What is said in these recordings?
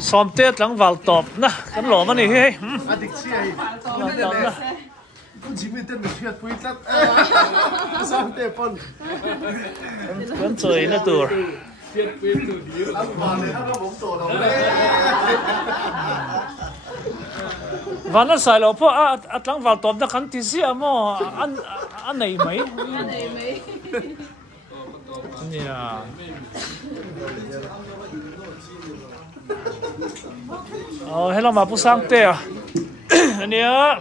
xóm tết lắng vào tọp na cắn lỗ mà này hey cắn chơi nó tur và nó xài lỗ po lắng vào tọp nó cắn tí xíu mà ăn này mấy yeah. Hello mà bố sang tê à anh nhớ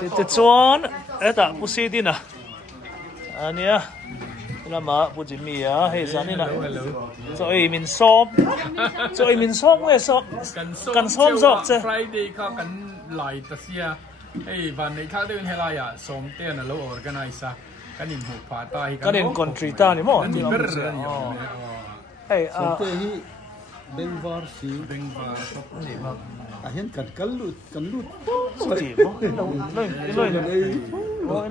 thì tự chọn ấy ta bố xí đi nè anh nhớ hello mà bố Jimmy à hay sao nè rồi mình xóm cái xóm cần xóm rồi chứ Fridayเขากันไล่ตัดเสียไอ้วันนี้เขาเดินให้ไล่อ่ะสมเตี้ยน่ะเราออกกันไอ้ซะกันนินหูผาตายกันนินคอนทรีตานี่มั้งที่เราพูดเฮ้ยสมเตี้ยนี่เบงวาร์ซีเบงวาร์สักนี่มั้งเห็นกันลุดสุดที่มั้งเ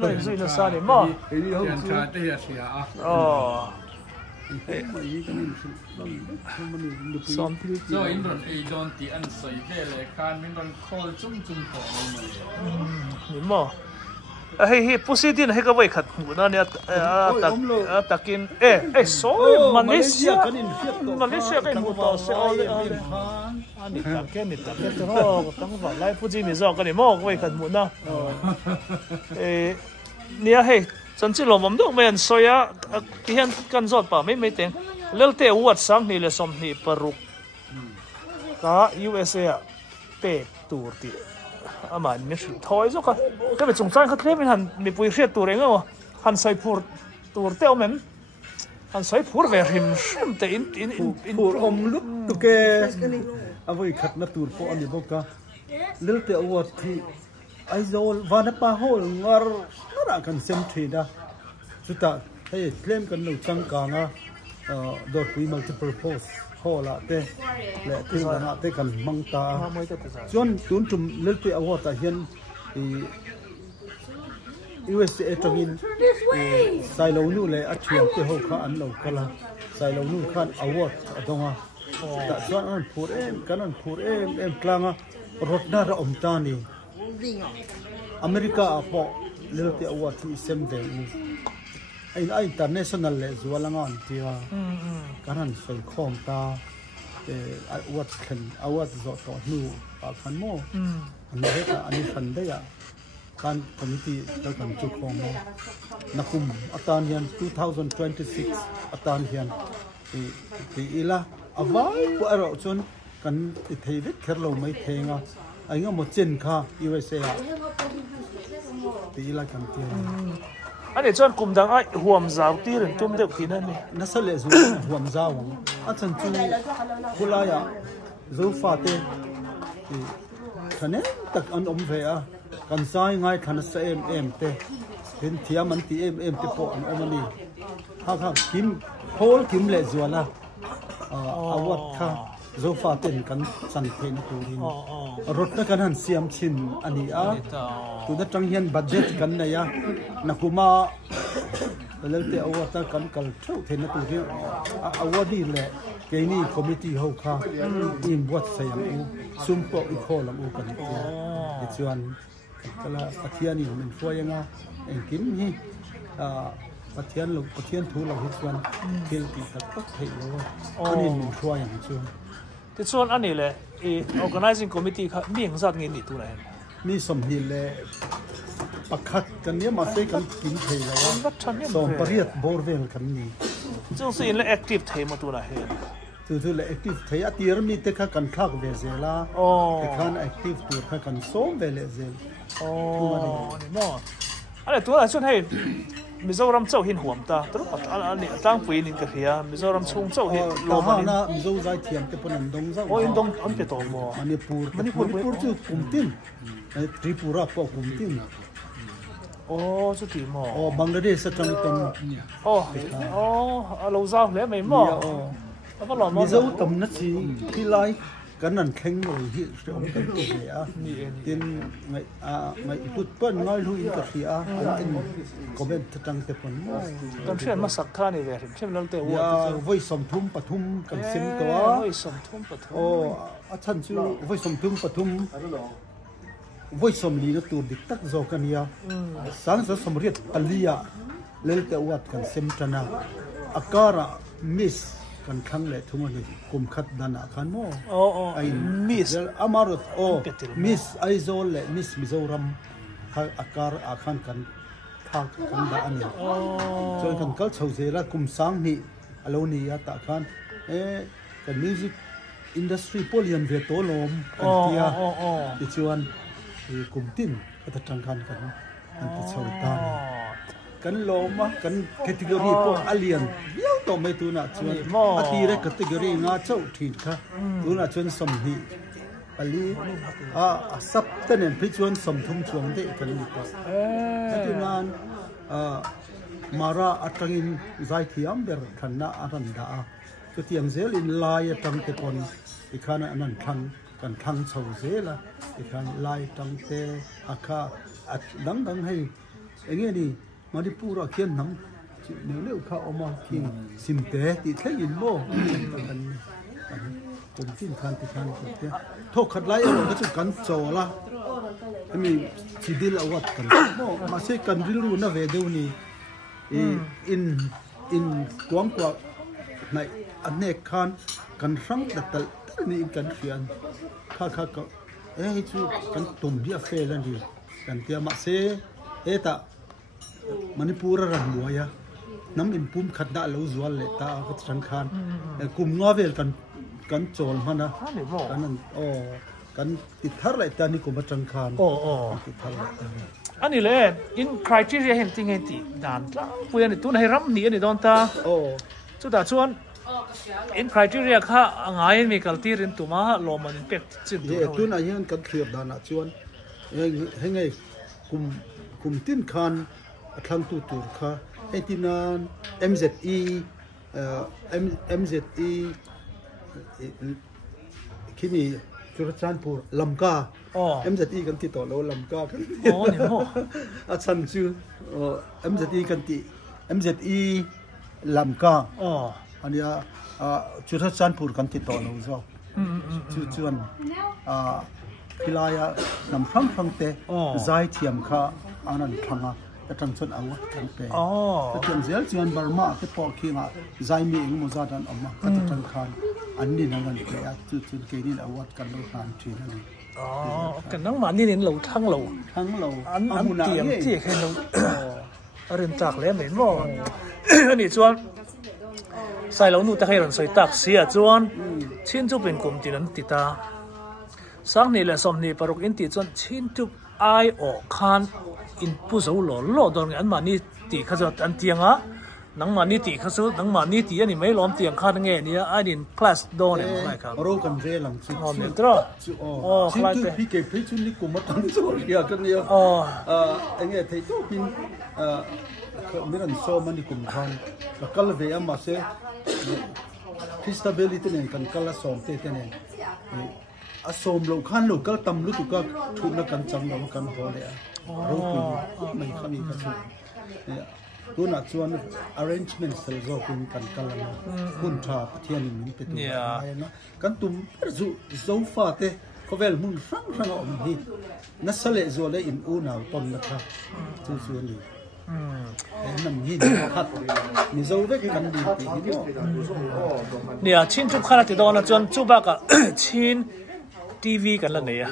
ลยสุดน่ะซานี่มั้งเรียนชาติเสียอ่ะซ้อมso in don ei don ti an soi ve le khan min don khol chung to maนี่มั้งเฮ้ยผู้สิดินให้ก็ไว้ขัดหูนะเนี่ยตักกินโซ่มันเลเซียก็เป็นหูต่อเสียเลยอันนี้ตักแค่ตัวตั้งฝ่ายไล่ผู้จีมีซอกก็เนี่ยมอกไว้ขัดหูนะเนี่ยเฮ้ยฉันจะลงมันดูไม่เห็นสวยที่เห็นกันสดป่ะไม่เต็งเลี้ยงเตะวัดสังนี่เลยสมนี่ปรุกก็ USA เป็ดตูร์ตีอามันไม่สุดท้ายสักก็เป็นสงสารเขาเทียบเป็นหันมีปุยเสียตัวเองอ่ะหันใส่ผูดตัวเต้าเหม็นหันใส่ผูดเวริมชิมแต่อินผูดอมลุกตุกเกเอาไว้ขัดนับตัวพออันนี้บอกก็เลือกแต่วัดที่ไอโซลวานปาโฮลงาร์น่ากันเซมทีนะสุดท้ายให้เคลมกันหนุจังกางโดดคุย multiple postพอละเต้และที่ว่าเต้กันมังตาจนตุนจุ่มเลือกตัวอวตารเห็นUSA ตรงนี้ใส่เหล่านู้เลยอัดเฉียงเต้เขาข้าอันเหล่ากันละใส่เหล่านู้ข้าอวตารตรงอ่ะแต่ส่วนนั้นพูดกันนั้นพูดกลางอ่ะรถน่าระอมตานี่อเมริกาพอเลือกตัวอวตารที่เซมเดงไอ้international เลยส่วนละงานที่ว่าการนั้นใส่ข้อมตาอวตารอวตารจะต่อหนูปากขันโม่อันนี้ขันได้อะการคอมมิตี้จะกันจุดของนักคุมอัตราเฮียน2026อัตราเฮียนปีละเอาไว้พวกเราจนกันติดเทวิตแค่เราไม่เทงอ่ะไอ้เงี้ยหมดเจนค่ะ USA ปีละกันเทียนอันนี้จนกลุ่มดังไอ้ห่วมสาวตีหรือตุ้มเด็กที่นั่นนี่นั่นสิเลยส่วนห่วมสาวอันฉันจูกุลายะรูฟาเต้คะแนนตักอันอมเฟียกันซ้ายง่ายทันเสมเต้เห็นเทียมันตีเอ็มเต้ปอนอมนี่ข้ากิมโฮลกิมเละส่วนละอาวัดค่ะโซฟาเต้นกันสันเทนตูดินรถนักการเสียมชินอันนี้ตัวนักจังเฮียนบัดเจ็ตกันนะยะนักกุมาเรื่องที่อาวัดกันกัลเท่าเทนตูดินอาวัดนี่แหละเกนี่คอมมิตี้เขาค่ะอิมวัดสยามซุ่มปอกอีโคลำอูกันเนี่ยส่วนก็ละปัทยานี่มันช่วยยังไงเองกินนี่ปัทยานทูเราฮิตส่วนเที่ยวตีตัดตัดเที่ยวอันนี้มันช่วยอย่างส่วนที่ส่วนอันนี้แหละ organizing committee ค่ะมีอย่างสัตว์เงินนี่ตัวไหนมีสมหินเลยประคัดกันเนี้ยมาเซ็กันกินเที่ยวสองประเทศบอร์เวลกันนี่จึงสิ่งและ active เที่ยวมาตัวไหนตัวเลย active เที่ยวตีรมีแต่กันคลักเวเซล่าแต่กัน active ตัวกันส้มเวเลเซลนี่มั้งอันนี้ตัวไหนส่วนให้มิโซรัมเจ้าหินห่วมตาตัวอันนี้ตั้งปีนินกระเทียมิโซรัมชุ่งเจ้าหินโลมานิมิโซใจเทียมแต่ปนันดงเจ้าอินดงอันเป็นตัวมั้งมันนี่ปูร์จุกุมตินทริปุระปอกุมตินจุดที่มั้งบังกลาเทศจังตันเราเจ้าแล้วไม่มั้งแล้วก็หล่อมั้งมิโซตัมนัดสิที่ไล kan nan kheng lo hi om kan tu le a tin ngai put pan ngai lu in ka khia in comment tang te pon mo kan thian ma sak kha ni ve chem lal te ya voi som thum pathum kan sim to voi som thum pathum o a chan chu voi som thum pathum voi som li na tur dik tak zo kan ya sang zo som riat alia lel te wat kan sim tana akara miss kan khang le thum ni kum khat dana khan mo ai miss amarot miss aizol le miss mizoram kha akar akhan kan thak kan da ani so kan kal chho zela kum sang ni alo ni ya ta khan kan music industry polian ve to lom kan tia ti chuan kum tin ka tang khan kan an ta chho ta kan loma kan category po alien yo to mai tu na chuan ati re category nga chau thin kha tu na chuan som hi ali sap tanen phi chuan som thum chuang de kan ni ta ati nan mara atangin zai thiam ber thanna aran da chu tiang zel in lai atang te pon ikhana anan thang kan thang chho zela ikhan lai tang te akha at dang dang hei enge ni Manipura khian nang leu kha oma king simte ti thlengin mo kan tin khan ti khan te tho khat lai ro chu kan chola mi chidil awat kan mo ma se kan rilu na ve deu ni in kwang kwa nai anek khan kan rang tal ni kan khian kha ka chu kan tum bia fe lan di kan tia ma se eta Manipura ran muaya nam in pum khat da lo zual le ta ka chang khan kum nga vel kan chol mana kan kan ti thar lai ta ni kum chang khan ti thar lai ani le in criteria hen ting hen ti dan tla puyan tu na ram ni ani don ta chu da chuan in criteria kha angai mi kalti rin tuma lo man pek chin tu na yan kan thriap da na chuan hengai kum tin khan thang tu tur kha etinan MZE kini Churachandpur lamka MZE kan ti to lo lamka kan ni mo a chan chu MZE kan ti MZE lamka ania Churachandpur kan ti to lo zo chu chuan pilaya nam phang te zai thiam kha anan thanga tang chon awa kan pe tang zel chuan Burma te po khinga zaimi eng mo zadan amma ka tang khan anni nangan pe a chu ke ni awat kan lo tan thi na kan nang ma ni nin lo thang lo an tiam ti khe lo arin tak le men mo ani chuan sai lo nu ta khai ran soi tak sia chuan chin chu pen kum tin an ti ta sang ni le som ni paruk in ti chuan chin tu ai o khan in pu zo lo don an ma ni ti kha zo an tianga nang ma ni ti kha zo nang ma ni ti ani mai lom tiang kha nge ni a in class do ne mai kha ro kan re lang chu ne tro khlai te pi ke pi chu ni ku ma tan zo ria kan ni enge thei to pin miran so mani kum khan kal ve ama se stability ne kan kala som te ne asom lo khan lo kal tam lu tu ka thu na kan chang lo kan ho le ro pin mai khami ka chu tu na chuan arrangement sel zo pin kan kala hun tha pathian ni pe tu na kan tum zu zo fa te kovel mun sang om hi na sale zo le in u na ton na kha chu chu ni nam hi khat ni zo ve kan di ti hi nia chin chu khara ti do na chuan chu ba ka chin TV kan la nei a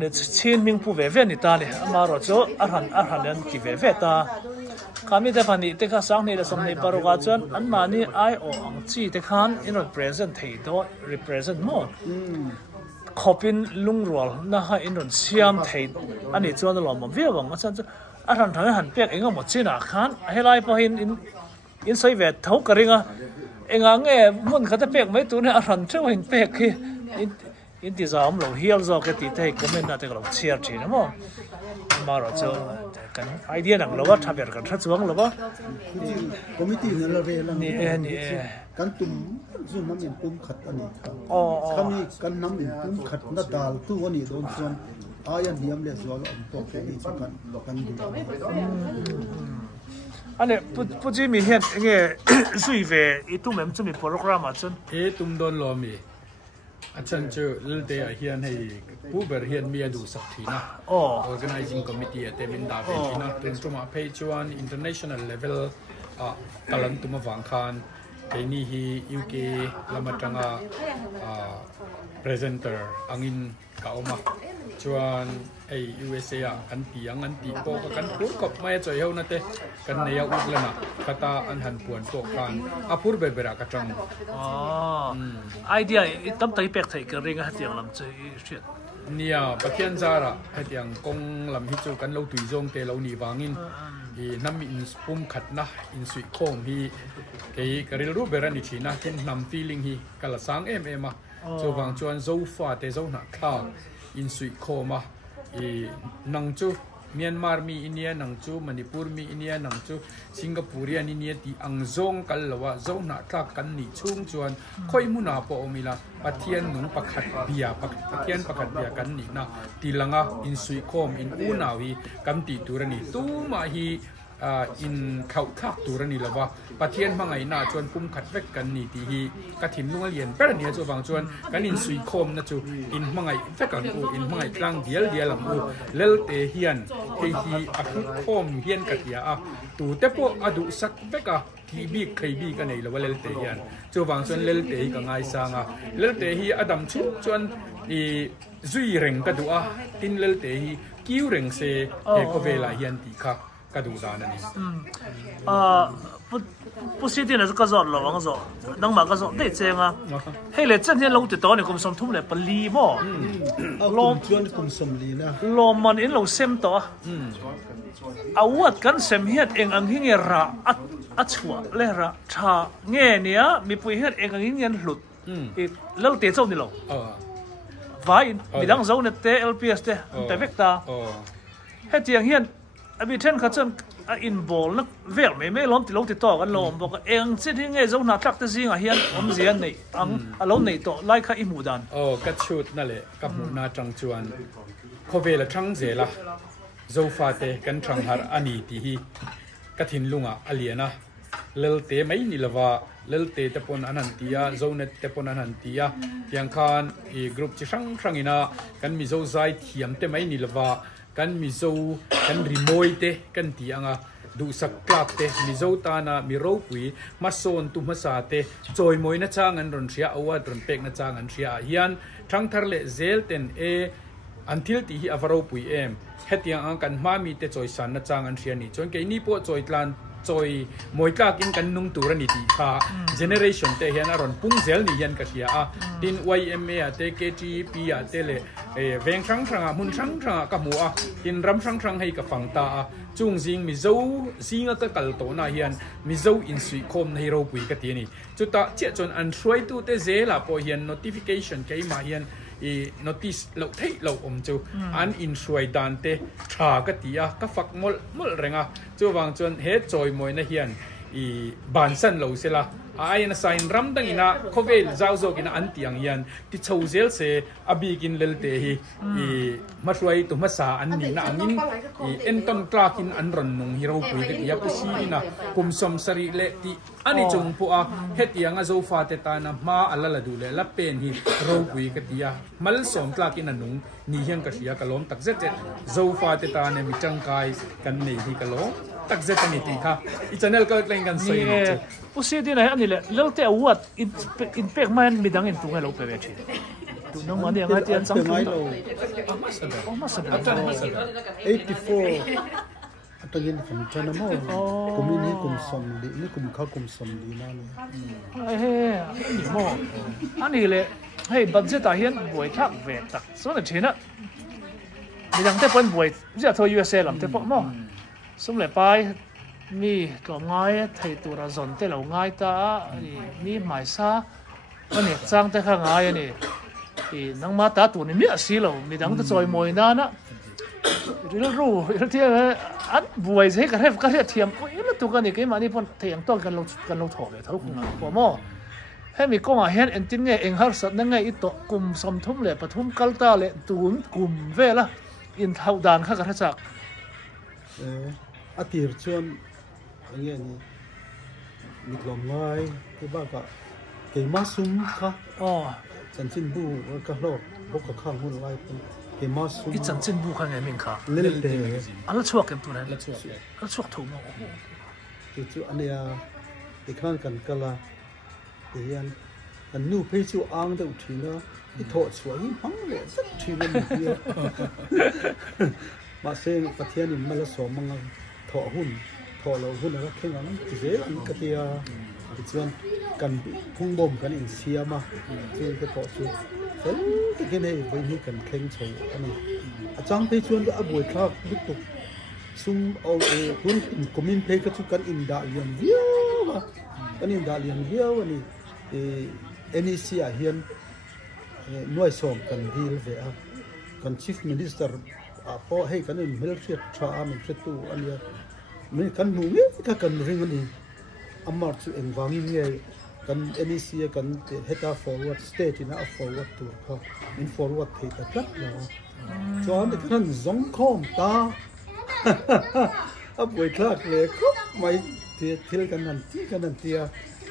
ne chin ming pu ve ve ni ta ni ama ro chu a han an ki ve ve ta kami te phani te kha sang nei la som nei paru ga chuan an ma ni ai o ang chi te khan in represent thei do represent mo khopin lungrol na ha in ron siam thei ani chuan lo mo ve wang a chan chu a han thang han pek enga mo china khan helai pa in soi ve thau karinga enga nge mun khata pek mai tu ne a han theu hin pek khi intizam lo hial zo ke ti te comment na te lo share thi na mo ma ro cho kan idea nang lo wa thaber kan tha chuang lo ba committee ne la ve la ni kan tum zu nam in tum khat ani kha oh kami kan nam in tum khat na dal tu ani don chuan aya niam le zo lo to ke ni chu kan ane puji mi hian nge sui ve I tu mem chu mi program a chun tum don lo mi achan chu lte a hian hei pu ber hian mi adu sak thina organizing committee te min da ve thina ten tuma phe chuan international level a kalan tuma wang khan ke ni hi UK lamatanga presenter angin ka oma chuan ai USA an ti po kan pur kop mai choi ho na te kan ne ya ut lana kata an han puan to kan apur be bera ka tang idea tam tai pek thai ka ringa hatiang lam chei shit nia pathian zara hatiang kong lam hi chu kan lo tui zong te lo ni wangin I nam in spum khat na in sui khom hi ke karil ru bera ni china tin nam feeling hi kala sang em a chu wang chuan zo fa te zo na kha in sui khoma I nang chu Myanmar mi inia nang chu Manipur mi inia nang chu Singaporean inia ti ang zong kal lawa zo na tlak kan ni chung chuan khoi muna po omila pathian nung pakhat bia pathian pakhat bia kan ni na tilanga in sui khom in unawi kam ti turani tu ma hi in khau thak turani lawa pathian mangai na chuan pum khat vek kan ni ti hi ka thin lunga lian per nia chu wang chuan kan in sui khom na chu in mangai vekan u in mangai tlang dial lam u lel te hian he hi a khom hian ka tia a tu te po adu sak veka ti bi khai bi ka nei lawa lel te hian chu wang chuan lel te hi ka ngai sanga lel te hi adam chu chuan I zui reng ka du a tin lel te hi kiu reng se he ko vela hian ti kha ka du da na ni pusitin na ka zon lo wang zo nang ma ka zo de chenga hei le chen hian lo ti to ni kum som thum le pali mo lom chuan kum som li na lom man in lo sem to awat kan sem hiat eng ang hinge ra at chua le ra tha nge nia mi pui hiat eng ang hinge hlut I lel te chau ni lo vai midang zo ne te LPS te te vekta hetiang hian abi then kha chen in bol na vel me lom ti lo ti to kan lom bok eng chin hi nge zo na tlak te zinga hian om zian nei ang alo nei to lai kha I mu dan ka chut na le ka mu na tang chuan khovela thang zela zo fa te kan thang har ani ti hi ka thin lunga aliana lel te mai ni lawa lel te te pon anan tia zonet te pon anan tia tiang khan I group chi sang ina kan mi zo zai thiam te mai ni lawa kan mi zo kan rimoi te kan ti anga du sak klap te mi zo ta na mi ro pui ma son tu ma sa te choi moi na chang an ron ria awa ron pek na chang an ria hian thang thar le zel ten e until ti hi avaro pui em hetiang ang kan ma mi te choi san na chang an ria ni chon ke ni po choi tlan choi moi ka kin kan nung tur ni ti kha generation te hian aron pung zel ni hian ka ria a tin YMA a te KTP a te le veng sang a mun sang ka mu a tin ram sang hei ka fang ta a chung jing mi zo singa ka kal to na hian mi zo in sui khom nei ro pui ka ti ni chuta che chon an throi tu te zela po hian notification ke ma hian I notice lo thei lo om chu an in shuai dan te tha ka tia ka fak mol renga chu wang chon he choi moi na hian I ban san lo sela ai na sign ram dang ina khovel zau zo kina an tiang hian ti chou zel se abi kin lel te hi I ma shuai tu ma sa an ni na angin I en ton klak in an ron nong hero pui ka tia pu si ina kum som sari le ti ani chung pu a hetianga zo fa te ta na ma alala du le la pen hi ro pui ka tia mal som klak in anung ni hiang ka sia ka lom tak zet zo fa te ta ne mi chang kai kan nei hi ka lom tak zet ani ti kha I channel ka tlang kan sai ni pusitin na ani le lel te awat in pek man midang in tunga lo pe ve thi tu nang ma dia ngai tian sang ngai lo ma sa 84 atagin kham chana mo kumini kum som li ni kum kha kum som li na ni ni mo ani le hei budget a hian buai thak ve tak so na thina midang te pon buai ja tho USA lam te po mo sum le pai mi to ngai thei tu ra zon te lo ngai ta mi mai sa ani chang te kha ngai ani thì nang ma ta tu ni mi asi lo mi dang ta choi moi na na ril ru ril thia an buai je ka ref ka re thiam ko ila tu ka ni ke mani pon theng to kan lo tho le thau khung ko mo he mi ko ma hen en tin nge eng har sat na ngai to kum som thum le pathum kalta le tun kum vela in thau dan kha ka chak atir chuan nge ni mi lom ngai ke ba ka ke ma sum kha chan chin bu ka lo bo ka khang hun lai ke ma sum i chan chin bu kha nge min kha lel te ala chuak em tu na ala chuak thu mo chu ania te khan kan kala te yan an nu pe chu ang de thina i tho chua hi hang le sat thina ni ya ma se pathian in mala so manga tho hun tho lo hun ra khenga nan ti ze an ka tia chuan kan phung bom kan in siama chu ke tho chu sen ke ke nei voi ni kan khleng chho ani achang pe chuan a boi thak dik tuk sum au e hun komin pe ka chu kan in da lian viawa kan in da lian viawa ni NEC a hian nuai som kan dil ve a kan chief minister a po hei kan in military tra min tu ania min kan nu nge ka kan ring ani amar chu engwangi nge kan NEC kan heta forward state in a forward to ka in forward the ta plat no chuan de kan zong khom ta a boi klak le khop mai te thil kan nan tia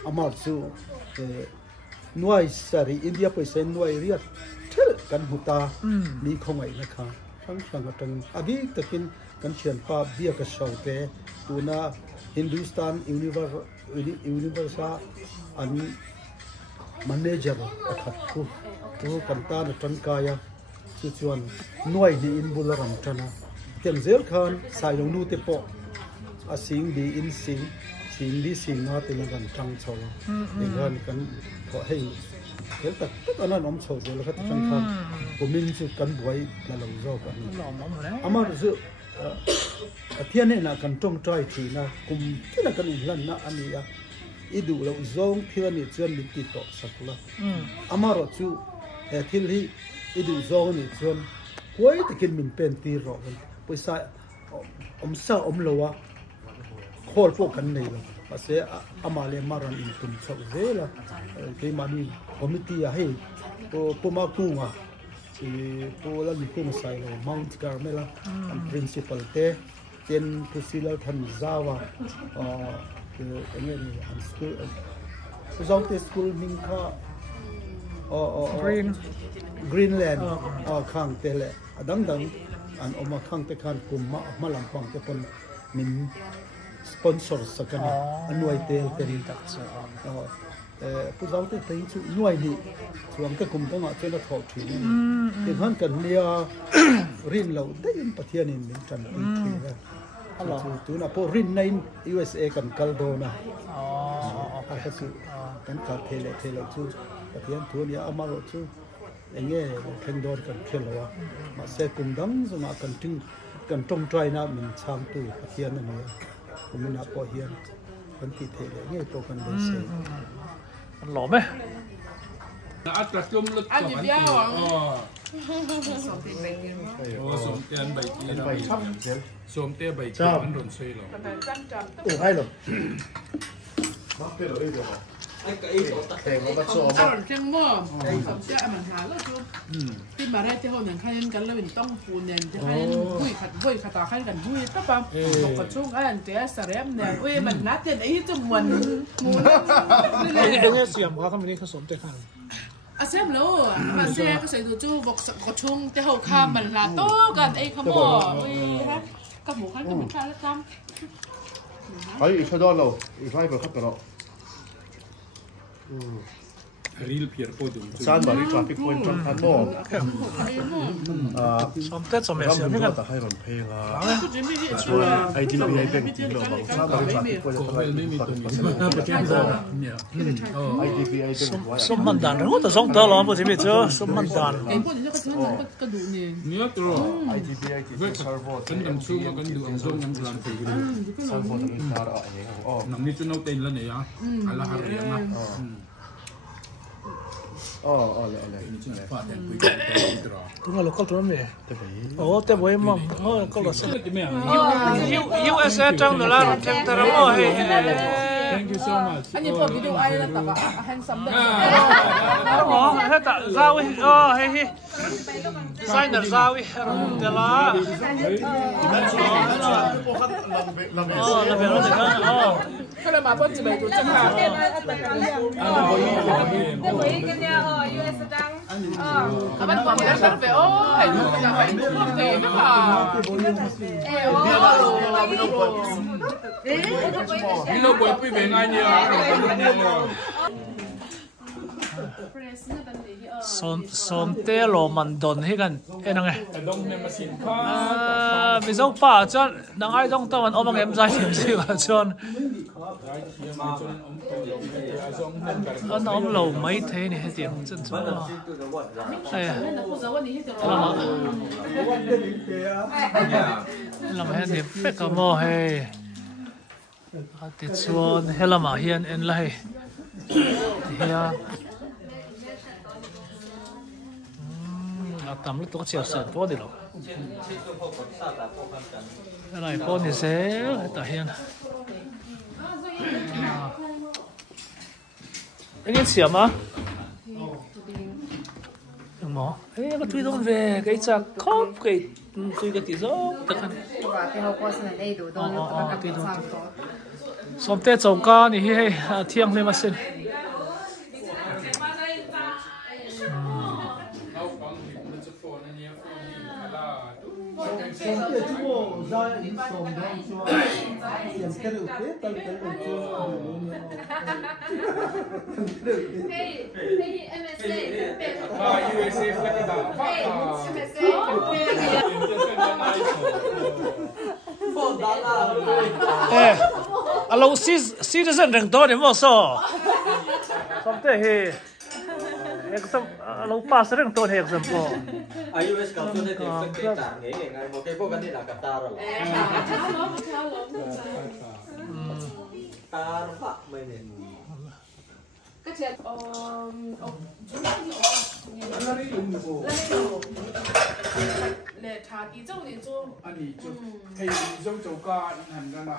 amar chu nuai sari India paisa nuai riat thil kan huta mi khongai na kha thang atang abi takin kan thian pa bia ka saute tuna Hindustan Universa an manager akhat ku tu kan ta na tangkaya chu chuan nuai ni in bularam tana teng zel khan sai lo nu te po a sing di in sing sing na te na gan tang chaw enghan kan ko hei kel tak anan om chaw zel khat tang khan ko min chu kan buai la lo zo kan amar zu athian ne na kan tong trai thi na kum thina kan in lan na ania idu lo zong thira ni chuan min ti to sakla amar chu thil hi idu zong ni chuan koi takin min pen ti ro poisa om lowa khol po kan nei la ase amale maran in tum chok vela ke mani committee a hei po ma kunga po la ni kung sai lo Mount Carmela and principal te ten pusila than zawa engeni an school result school min kha Greenland khang te le adang an oma khang te khan kum ma lang pang te pon min sponsor sakana anuai tel terin tak pu zau te te chu nuai ni chuang ka kum tanga chena tho thi ni te khan kan nia rin lo te in pathian in min tan ti ra ala tu na po rin nain USA kan kaldona a ka chu kan ka thele chu pathian tu nia amaro chu enge khendor kan khelo ma se kum dang zuma kan ting kan tong trai na min chang tu pathian ani mình đã có hiền vẫn thì thể để nghe tôi cần đến xem lỏm ấy ăn cả cơm lực ăn gì béo à sôm tiền bảy kia sôm tiền bảy kia ăn đồn xây rồi ủa hay rồi ăn chăng mò sắm sẽ ăn hả lắm chúที่มาได้ที่เขาอย่างขั้นกันแล้วเป็นต้องปูนเนี่ยจะขั้นบุยขัดต่อขั้นกันบุยตั้งปั๊มตกกระชุ่งอันเจ๊สเร็มเนี่ยเว้ยมันนัดเนี่ยไอ้จุ่มมันมูนเนี่ยเสียมเขาทำนี้เขาสมใจข้างอาเซมโลอาเซก็ใส่ตัวจูบอกกระชุ่งที่เขาข้ามมันลาโต้กันไอ้ขโมยเว้ยฮะกับหมูขั้นกับหมูข้าวแล้วจำไอ้อีกด้านเราอีกไล่ไปขับไปแล้วreal peer podum san bari traffic point tang khan mo som te som ya ni kan ta hai ron phe nga IDBI bank ti lo bang san bari traffic point tang hai ni ta IDBI bank som man dan ro ta zong ta lo bo ji mi cho som man dan ไอ้พวกนี้ก็ชวนก็ดูเนี่ย เนี่ยตัว IDBI ti server กันดำชูมากันดูอังซงกันplanไปกัน server tang tar a ye oh นำนี่จุนเอาเต็นแล้วเนี่ยอะไรหาเรื่องนะ Đúng là local drum này. Thế với mà có là USA trong đó là trong đó là Thank you so much. Anh nhìn video ai là tập handsome đấy. Hết ta giao hey sai nợ giao đấy là là về rồi Cái này mà vẫn chỉ bảy tuổi chắc là. Cái mấy cái nhà US đang Các bạn còn đang đặt về phải không thể nó là. Nó quay quý về ngay nhiều. som te lo man don hi kan enang e Dong ne masin kha. mi zo pa chon nang ai dong tawan omang em zai sim si wa chon an om lo mai the ni he tiang chen chon ai lam he ni pe ka mo he ti chuan helama hian en lai hia tầm lúc tôi chèo sợt vô đi rồi, cái này vô thì sẽ tại hiện, anh em xỉa mà, đừng mỏ, ấy cái tui đông về cái chả khóc cái tui cái tí gió, tất cả, tui đông, xong tết trồng cá này hay thiêng lên mà xin. USA flag alo citizen rừng to điểm vào so, xong thế he, exam alo pass rừng to he exam po. iOS kalau tu dia tak ngai mau kepo kan dia nak kata rồi. Tar pak main ni. Cái chuyện để thả tí trong thì cho anh đi hay giống châu ca hình ra là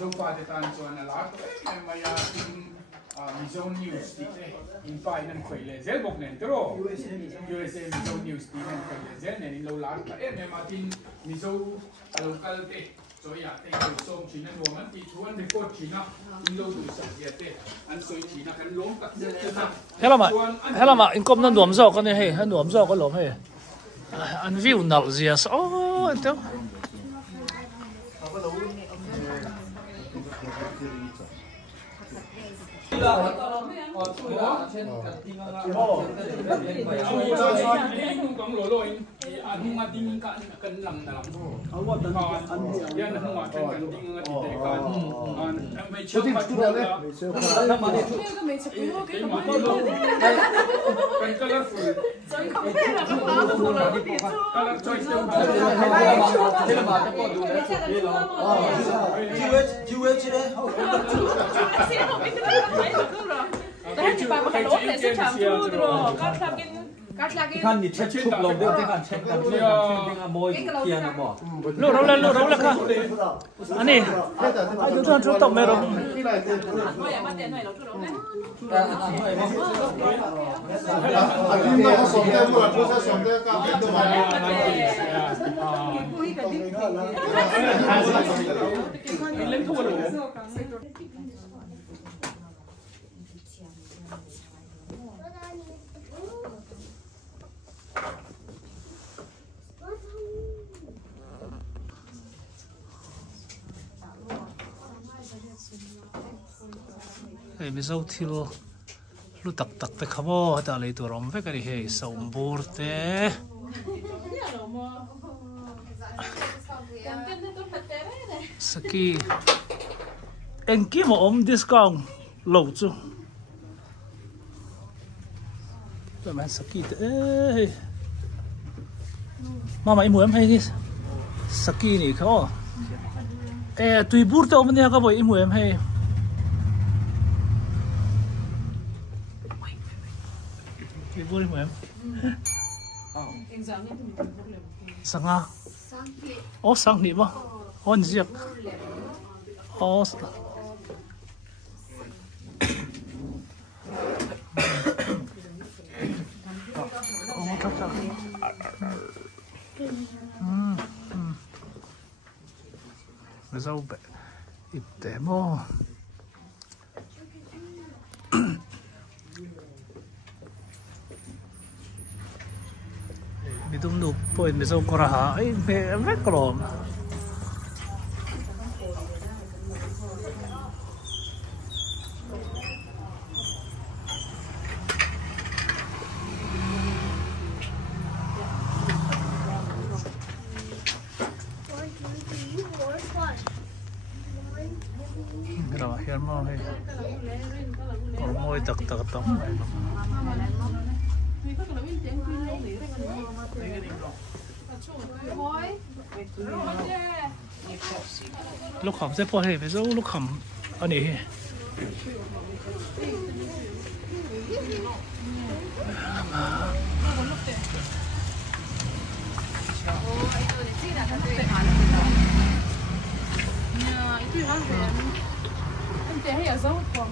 châu pha để tan cho anh là em mà ya Mizone News đi in file nên khởi lệ dễ bốc nền đó USA Mizone News đi nên khởi lệ dễ nền lâu lát em mà tin Mizone local thế rồi ya thế rồi xong chỉ nên mình đi thuần report chỉ na in lâu tuổi sắp giờ thế anh soi chỉ na cái lốm cắt dễ Hello mà in công nó nuông rau cái này hay hắn nuông rau cái lốm hay anh view nạo gì à anh đâu Kan ni cek cukup long dia kan cek kan dengan moi kian mo. Lu rau lên ka. Anh đi. Ai chúng ta chú tổng mẹ rồi. Mình dâu thiêu lu tắc te khamo ta lấy tụi rom phải cái này sầu bùr te saki en kia mà discount lâu chứ tụi mình saki te mà em mua em hay đi saki này khó tùy bùr te ôm nha các bạn em mua em hay Libur mo em. Sanga. Oh, sang ni ba? On ziak. Oh. Oh, tak. Sao bé ít té mò mi tum nuk po mi sao koraha ai me vekrom rồi hiện mò hay có môi tật tông lúc khẩm sẽ po hay phải dấu lúc khẩm anh ấy这还有时候光，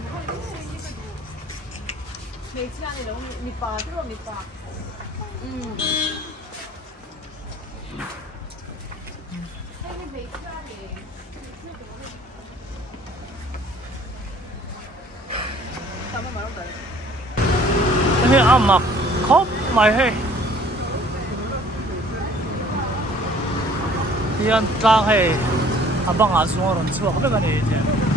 每次让你弄你爸，这个你爸，cái âm mặc khóc mày hay thì anh trang hay abang asuang orang tua, apa kan ini?